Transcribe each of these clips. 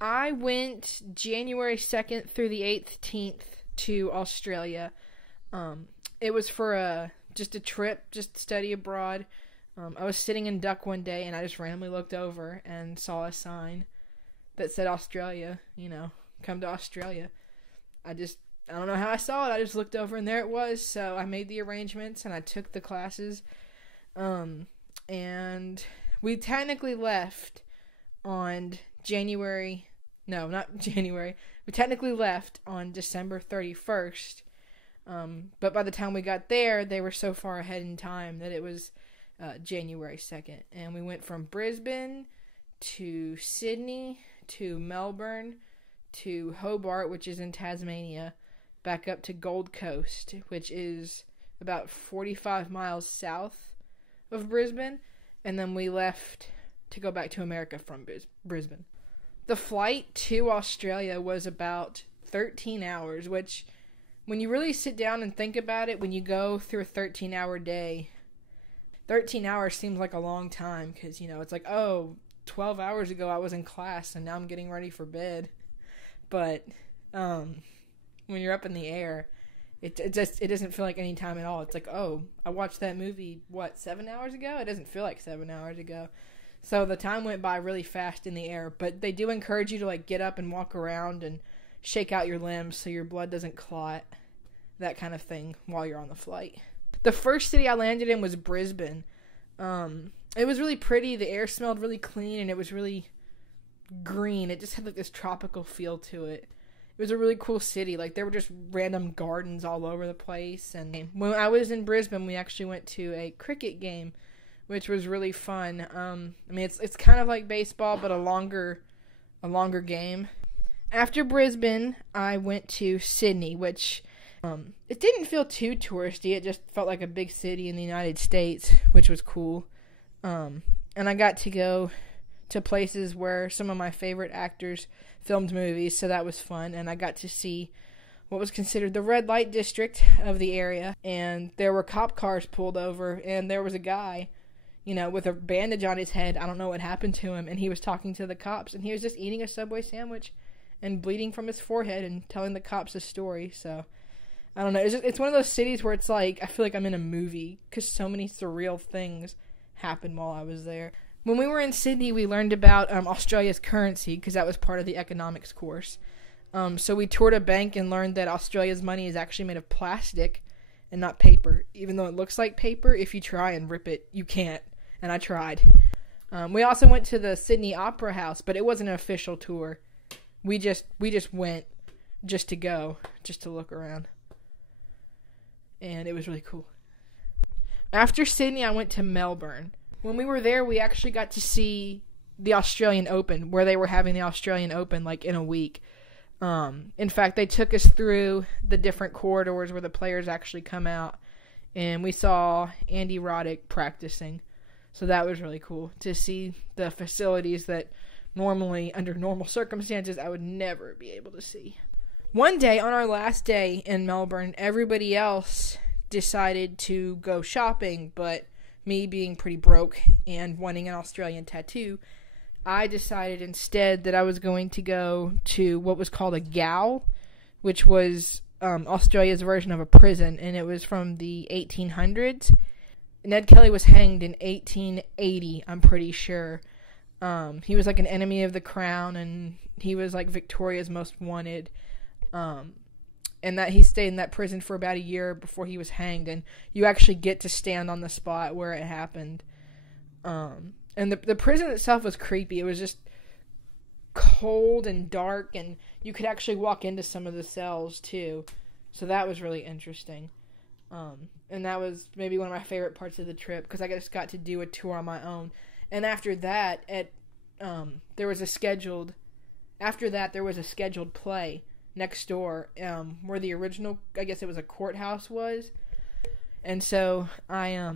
I went January 2nd through the 18th to Australia. It was for just a trip, just study abroad. I was sitting in Duck one day and I just randomly looked over and saw a sign that said Australia, come to Australia. I don't know how I saw it. I just looked over and there it was. So I made the arrangements and I took the classes. And we technically left on we technically left on December 31st. But by the time we got there, they were so far ahead in time that it was January 2nd. And we went from Brisbane to Sydney to Melbourne to Hobart, which is in Tasmania, back up to Gold Coast, which is about 45 miles south of Brisbane. And then we left to go back to America from Brisbane. The flight to Australia was about 13 hours, which, when you really sit down and think about it, when you go through a 13-hour day, 13 hours seems like a long time because, it's like, 12 hours ago I was in class and now I'm getting ready for bed. But when you're up in the air, it doesn't feel like any time at all. It's like, I watched that movie, 7 hours ago? It doesn't feel like 7 hours ago. So the time went by really fast in the air, but they do encourage you to get up and walk around and shake out your limbs so your blood doesn't clot, that kind of thing, while you're on the flight. The first city I landed in was Brisbane. It was really pretty. The air smelled really clean and it was really green. It just had this tropical feel to it. It was a really cool city. There were just random gardens all over the place. And when I was in Brisbane, we actually went to a cricket game, which was really fun. It's kind of like baseball, but a longer game. After Brisbane, I went to Sydney, which it didn't feel too touristy. It just felt like a big city in the United States, which was cool. And I got to go to places where some of my favorite actors filmed movies, so that was fun. And I got to see what was considered the red light district of the area. And there were cop cars pulled over, and there was a guy, with a bandage on his head. I don't know what happened to him. And he was talking to the cops, and he was just eating a Subway sandwich and bleeding from his forehead and telling the cops a story. So, I don't know. It's one of those cities where it's like, I feel like I'm in a movie because so many surreal things happened while I was there. When we were in Sydney, we learned about Australia's currency because that was part of the economics course. So we toured a bank and learned that Australia's money is actually made of plastic and not paper. Even though it looks like paper, if you try and rip it, you can't. And I tried. We also went to the Sydney Opera House, but it wasn't an official tour. We just went just to go, just to look around. And it was really cool. After Sydney, I went to Melbourne. When we were there, we actually got to see the Australian Open, where they were having the Australian Open in a week. In fact, they took us through the different corridors where the players actually come out, and we saw Andy Roddick practicing. So that was really cool to see the facilities that normally, under normal circumstances, I would never be able to see. One day, on our last day in Melbourne, everybody else decided to go shopping, but me being pretty broke and wanting an Australian tattoo, I decided instead that I was going to go to what was called a gaol, which was Australia's version of a prison, and it was from the 1800s. Ned Kelly was hanged in 1880, I'm pretty sure. He was an enemy of the crown, and he was Victoria's most wanted. And that he stayed in that prison for about a year before he was hanged, and you actually get to stand on the spot where it happened. And the prison itself was creepy. It was just cold and dark, and you could actually walk into some of the cells too. So that was really interesting. And that was maybe one of my favorite parts of the trip, because I just got to do a tour on my own. And after that, there was a scheduled play next door, where the original, I guess it was a courthouse, was. And so I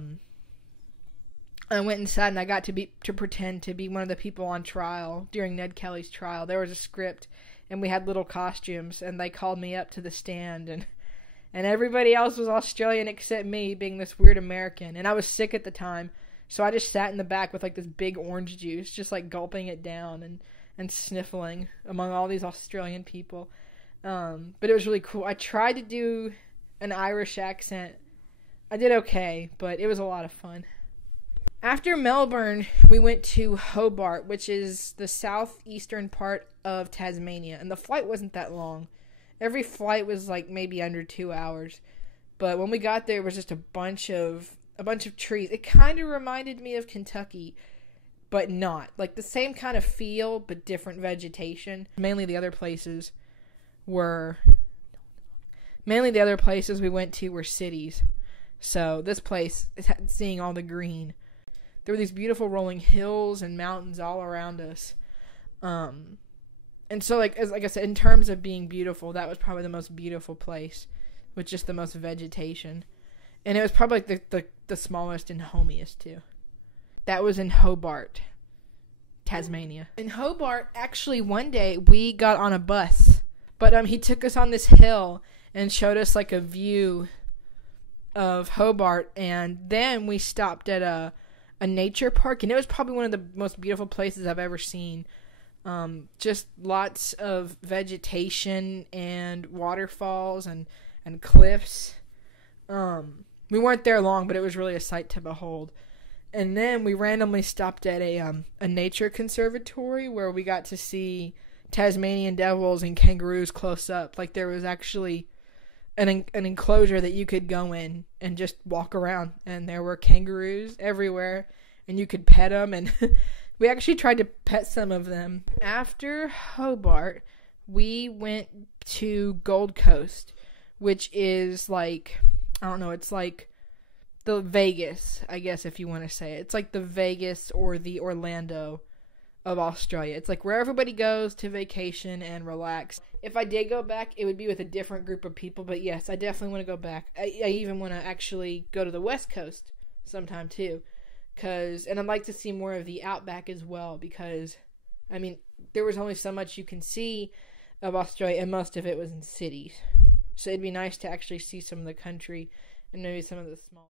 went inside and I got to pretend to be one of the people on trial during Ned Kelly's trial. There was a script and we had little costumes, and they called me up to the stand, and everybody else was Australian except me, being this weird American. And I was sick at the time, so I just sat in the back with this big orange juice, just gulping it down. And and sniffling among all these Australian people. But it was really cool. I tried to do an Irish accent. I did okay, but it was a lot of fun. After Melbourne, we went to Hobart, which is the southeastern part of Tasmania, and the flight wasn't that long. Every flight was like maybe under 2 hours, but when we got there, it was just a bunch of trees. It kind of reminded me of Kentucky, but not. Like the same kind of feel, but different vegetation. Mainly the other places we went to were cities. So this place, seeing all the green. There were these beautiful rolling hills and mountains all around us. And so, like I said, in terms of being beautiful, that was probably the most beautiful place with just the most vegetation. And it was probably like the smallest and homiest, too. That was in Hobart, Tasmania. In Hobart, actually, one day, we got on a bus. But he took us on this hill and showed us, like, a view of Hobart. And then we stopped at a nature park, and it was probably one of the most beautiful places I've ever seen. Just lots of vegetation and waterfalls and cliffs. We weren't there long, but it was really a sight to behold. And then we randomly stopped at a nature conservatory where we got to see Tasmanian devils and kangaroos close up. Like there was actually an enclosure that you could go in and just walk around, and there were kangaroos everywhere, and you could pet them, and we actually tried to pet some of them. After Hobart, we went to Gold Coast, which is like, I don't know, it's like the Vegas, I guess, if you want to say it. It's like the Vegas or the Orlando of Australia. It's like where everybody goes to vacation and relax. If I did go back, it would be with a different group of people, but yes, I definitely want to go back. I even want to actually go to the West Coast sometime too, and I'd like to see more of the outback as well, because I mean, there was only so much you can see of Australia, and most of it was in cities. So it'd be nice to actually see some of the country and maybe some of the small